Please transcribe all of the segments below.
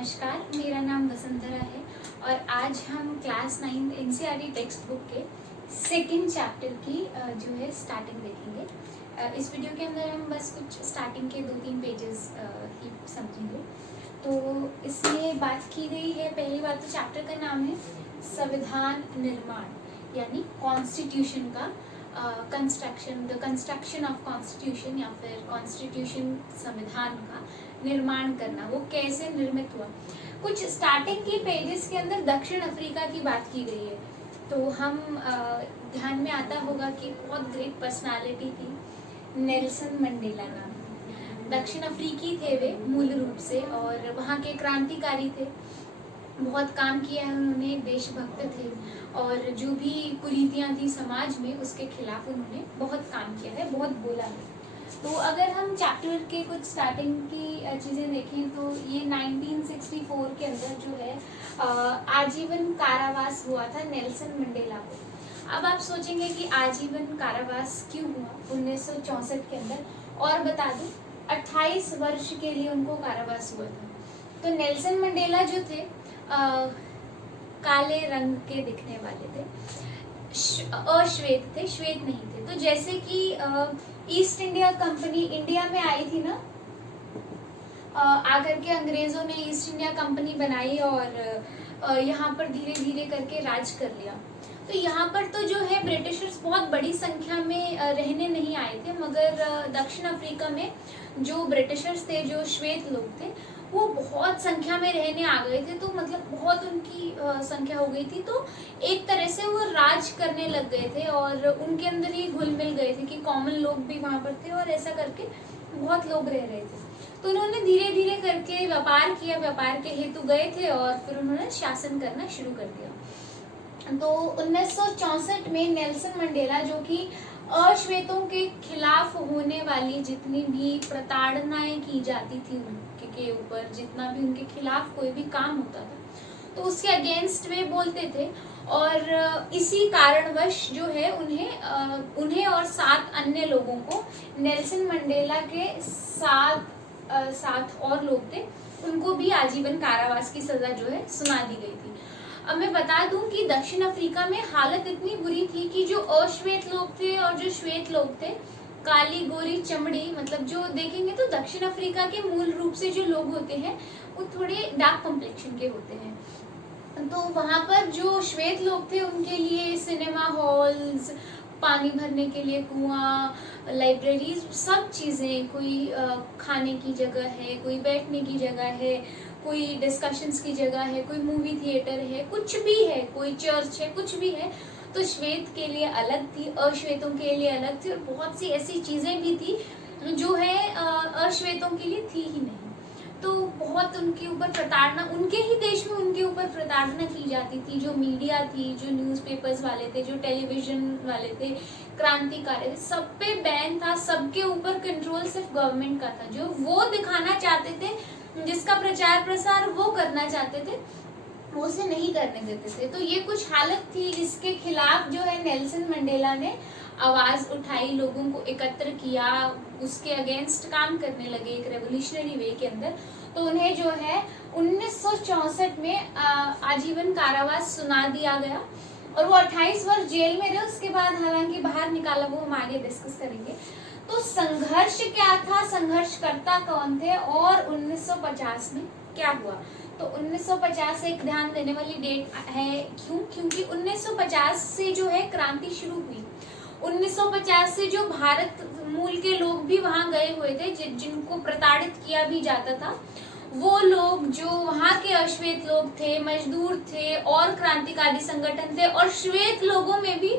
नमस्कार, मेरा नाम वसुंधरा है और आज हम क्लास 9 एनसीईआरटी टेक्स्ट बुक के सेकंड चैप्टर की जो है स्टार्टिंग देखेंगे। इस वीडियो के अंदर हम बस कुछ स्टार्टिंग के 2-3 पेजेस ही समझेंगे। तो इसमें बात की गई है, पहली बात तो चैप्टर का नाम है संविधान निर्माण यानी कॉन्स्टिट्यूशन का द कंस्ट्रक्शन ऑफ कॉन्स्टिट्यूशन या फिर कॉन्स्टिट्यूशन संविधान का निर्माण करना, वो कैसे निर्मित हुआ। कुछ स्टार्टिंग की पेजेस के अंदर दक्षिण अफ्रीका की बात की गई है, तो हम ध्यान में आता होगा कि बहुत ग्रेट पर्सनालिटी थी नेल्सन मंडेला नाम। दक्षिण अफ्रीकी थे वे मूल रूप से और वहाँ के क्रांतिकारी थे, बहुत काम किया है उन्होंने, देशभक्त थे और जो भी कुरीतियाँ थी समाज में उसके खिलाफ उन्होंने बहुत काम किया है, बहुत बोला है। तो अगर हम चैप्टर के कुछ स्टार्टिंग की चीज़ें देखें तो ये 1964 के अंदर जो है आजीवन कारावास हुआ था नेल्सन मंडेला को। अब आप सोचेंगे कि आजीवन कारावास क्यों हुआ 1964 के अंदर, और बता दूं 28 वर्ष के लिए उनको कारावास हुआ था। तो नेल्सन मंडेला जो थे काले रंग के दिखने वाले थे, अश्वेत थे, श्वेत नहीं थे। तो जैसे कि ईस्ट इंडिया कंपनी इंडिया में आई थी ना, आकर के अंग्रेजों ने ईस्ट इंडिया कंपनी बनाई और यहाँ पर धीरे धीरे करके राज कर लिया। तो यहाँ पर तो जो है ब्रिटिशर्स बहुत बड़ी संख्या में रहने नहीं आए थे, मगर दक्षिण अफ्रीका में जो ब्रिटिशर्स थे, जो श्वेत लोग थे, वो बहुत संख्या में रहने आ गए थे। तो मतलब बहुत उनकी संख्या हो गई थी, तो एक तरह से वो राज करने लग गए थे और उनके अंदर ही घुल मिल गए थे कि कॉमन लोग भी वहाँ पर थे और ऐसा करके बहुत लोग रह रहे थे। तो उन्होंने धीरे धीरे करके व्यापार किया, व्यापार के हेतु गए थे और फिर उन्होंने शासन करना शुरू कर दिया। तो 1964 में नेल्सन मंडेला, जो कि अश्वेतों के खिलाफ होने वाली जितनी भी प्रताड़नाएं की जाती थी उनके ऊपर, जितना भी उनके खिलाफ कोई भी काम होता था, तो उसके अगेंस्ट वे बोलते थे और इसी कारणवश जो है उन्हें और 7 अन्य लोगों को, नेल्सन मंडेला के साथ और लोग थे, उनको भी आजीवन कारावास की सजा जो है सुना दी गई थी। अब मैं बता दूं कि दक्षिण अफ्रीका में हालत इतनी बुरी थी कि जो अश्वेत लोग थे और जो श्वेत लोग थे, काली गोरी चमड़ी, मतलब जो देखेंगे तो दक्षिण अफ्रीका के मूल रूप से जो लोग होते हैं वो थोड़े डार्क कॉम्प्लेक्शन के होते हैं। तो वहाँ पर जो श्वेत लोग थे उनके लिए सिनेमा हॉल्स, पानी भरने के लिए कुआं, लाइब्रेरीज, सब चीज़ें, कोई खाने की जगह है, कोई बैठने की जगह है, कोई डिस्कशंस की जगह है, कोई मूवी थिएटर है, कुछ भी है, कोई चर्च है, कुछ भी है, तो श्वेत के लिए अलग थी, अश्वेतों के लिए अलग थी और बहुत सी ऐसी चीज़ें भी थी जो है अश्वेतों के लिए थी ही नहीं। तो बहुत उनके ऊपर प्रताड़ना, उनके ही देश में उनके ऊपर प्रताड़ना की जाती थी। जो मीडिया थी, जो न्यूज़पेपर्स वाले थे, जो टेलीविजन वाले थे, क्रांतिकारी थे, सब पे बैन था, सबके ऊपर कंट्रोल सिर्फ गवर्नमेंट का था। जो वो दिखाना चाहते थे, जिसका प्रचार प्रसार वो करना चाहते थे, वो उसे नहीं करने देते थे। तो ये कुछ हालत थी जिसके खिलाफ जो है नेल्सन मंडेला ने आवाज उठाई, लोगों को एकत्र किया, उसके अगेंस्ट काम करने लगे एक रेवोल्यूशनरी वे के अंदर। तो उन्हें जो है 1964 में आजीवन कारावास सुना दिया गया और वो 28 वर्ष जेल में रहे। उसके बाद हालांकि बाहर निकाला, वो हम आगे डिस्कस करेंगे। तो संघर्ष क्या था, संघर्षकर्ता कौन थे और 1950 में क्या हुआ। तो 1950 एक ध्यान देने वाली डेट है, क्योंकि 1950 से जो है क्रांति शुरू हुई। 1950 से जो भारत मूल के लोग भी वहां गए हुए थे, जिनको प्रताड़ित किया भी जाता था, वो लोग जो वहां के अश्वेत लोग थे, मजदूर थे और क्रांतिकारी संगठन थे, और श्वेत लोगों में भी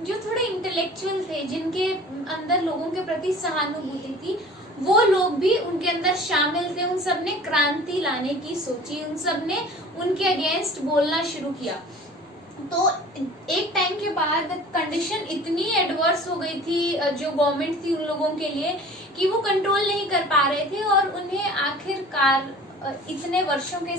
जो थोड़े इंटेलेक्चुअल थे, जिनके अंदर लोगों के प्रति सहानुभूति थी, वो लोग भी उनके अंदर शामिल थे। उन सब ने क्रांति लाने की सोची, उन सब ने उनके अगेंस्ट बोलना शुरू किया। तो एक टाइम के बाद कंडीशन इतनी एडवर्स हो गई थी जो गवर्नमेंट थी उन लोगों के लिए, कि वो कंट्रोल नहीं कर पा रहे थे और उन्हें आखिरकार इतने वर्षों के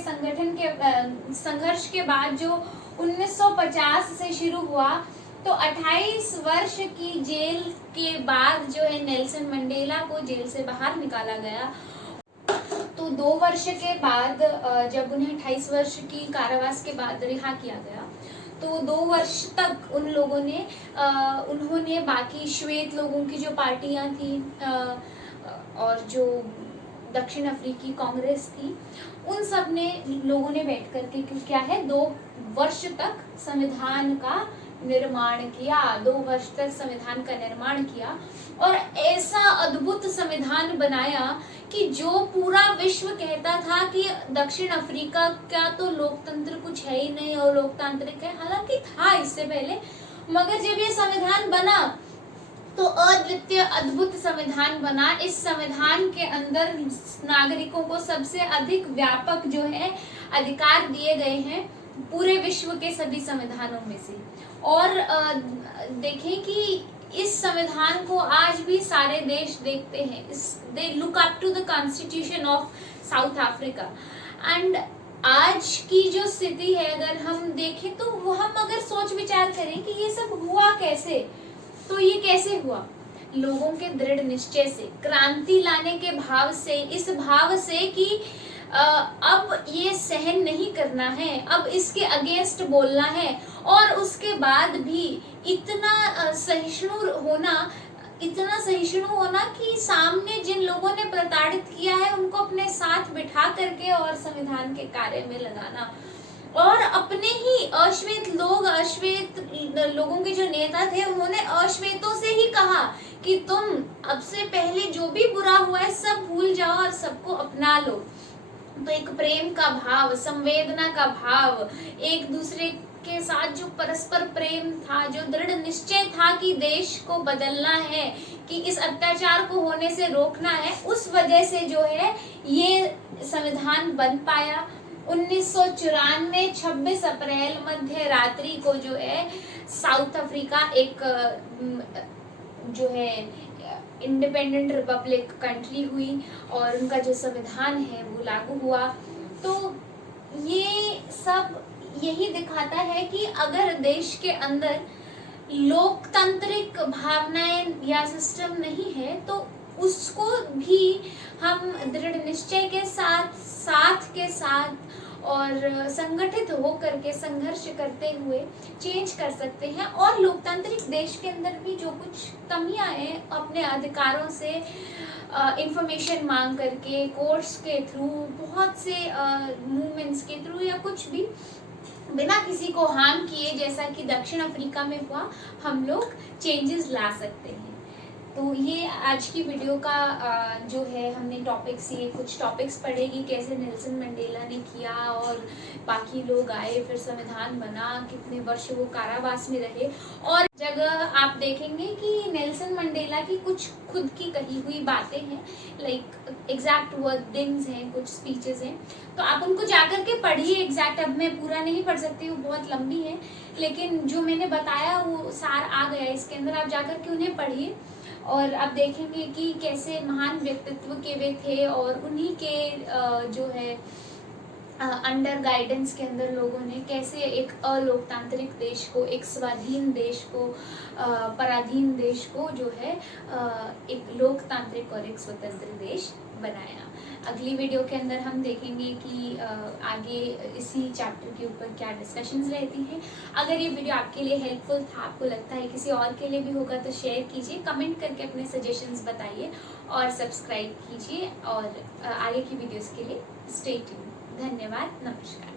संघर्ष के बाद जो 1950 से शुरू हुआ, तो 28 वर्ष की जेल के बाद जो है नेल्सन मंडेला को जेल से बाहर निकाला गया। तो 2 वर्ष के बाद जब उन्हें 28 वर्ष की कारावास के बाद रिहा किया गया, तो 2 वर्ष तक उन्होंने बाकी श्वेत लोगों की जो पार्टियां थी और जो दक्षिण अफ्रीकी कांग्रेस थी, उन सब ने लोगों ने बैठ करके क्या है 2 वर्ष तक संविधान का निर्माण किया, 2 वर्ष तक संविधान का निर्माण किया और ऐसा अद्भुत संविधान बनाया कि जो पूरा विश्व कहता था कि दक्षिण अफ्रीका का तो लोकतंत्र कुछ है ही नहीं और लोकतांत्रिक है, हालांकि था इससे पहले, मगर जब ये संविधान बना तो अद्वितीय अद्भुत संविधान बना। इस संविधान के अंदर नागरिकों को सबसे अधिक व्यापक जो है अधिकार दिए गए हैं पूरे विश्व के सभी संविधानों में से। और देखें कि इस संविधान को आज भी सारे देश देखते हैं, they look up to the constitution of South Africa. And आज की जो स्थिति है अगर हम देखें तो वो हम अगर सोच विचार करें कि ये सब हुआ कैसे, तो ये कैसे हुआ, लोगों के दृढ़ निश्चय से, क्रांति लाने के भाव से, इस भाव से कि अब ये सहन नहीं करना है, अब इसके अगेंस्ट बोलना है, और उसके बाद भी इतना सहिष्णु होना कि सामने जिन लोगों ने प्रताड़ित किया है उनको अपने साथ बिठा करके और संविधान के कार्य में लगाना। और अपने ही अश्वेत लोगों के जो नेता थे उन्होंने अश्वेतों से ही कहा कि तुम अब से पहले जो भी बुरा हुआ है सब भूल जाओ और सबको अपना लो। तो एक प्रेम का भाव, संवेदना का भाव, एक दूसरे के साथ जो परस्पर प्रेम था, जो दृढ़ निश्चय था कि देश को बदलना है, कि इस अत्याचार को होने से रोकना है, उस वजह से जो है ये संविधान बन पाया। 1994 26 अप्रैल मध्य रात्रि को जो है साउथ अफ्रीका एक जो है इंडिपेंडेंट रिपब्लिक कंट्री हुई और उनका जो संविधान है वो लागू हुआ। तो ये सब यही दिखाता है कि अगर देश के अंदर लोकतांत्रिक भावनाएं या सिस्टम नहीं है तो उसको भी हम दृढ़ निश्चय के साथ के साथ और संगठित होकर के संघर्ष करते हुए चेंज कर सकते हैं। और लोकतांत्रिक देश के अंदर भी जो कुछ कमियां हैं, अपने अधिकारों से इंफॉर्मेशन मांग करके, कोर्ट्स के थ्रू, बहुत से मूवमेंट्स के थ्रू या कुछ भी बिना किसी को हार्म किए, जैसा कि दक्षिण अफ्रीका में हुआ, हम लोग चेंजेस ला सकते हैं। तो ये आज की वीडियो का जो है हमने टॉपिक्स, ये कुछ टॉपिक्स पढ़ेगी, कैसे नेल्सन मंडेला ने किया और बाकी लोग आए, फिर संविधान बना, कितने वर्ष वो कारावास में रहे। और जगह आप देखेंगे कि नेल्सन मंडेला की कुछ खुद की कही हुई बातें हैं, लाइक एग्जैक्ट वर्डिंग्स हैं, कुछ स्पीचेस हैं, तो आप उनको जाकर के पढ़िए एग्जैक्ट। अब मैं पूरा नहीं पढ़ सकती, वो बहुत लंबी है, लेकिन जो मैंने बताया वो सार आ गया इसके अंदर, आप जाकर के उन्हें पढ़िए और आप देखेंगे कि कैसे महान व्यक्तित्व के वे थे और उन्हीं के जो है अंडर गाइडेंस के अंदर लोगों ने कैसे एक अलोकतांत्रिक देश को, एक स्वाधीन देश को, पराधीन देश को जो है एक लोकतांत्रिक और एक स्वतंत्र देश बनाया। अगली वीडियो के अंदर हम देखेंगे कि आगे इसी चैप्टर के ऊपर क्या डिस्कशंस रहती हैं। अगर ये वीडियो आपके लिए हेल्पफुल था, आपको लगता है किसी और के लिए भी होगा, तो शेयर कीजिए, कमेंट करके अपने सजेशंस बताइए और सब्सक्राइब कीजिए और आगे की वीडियोस के लिए स्टे ट्यून्ड। धन्यवाद, नमस्कार।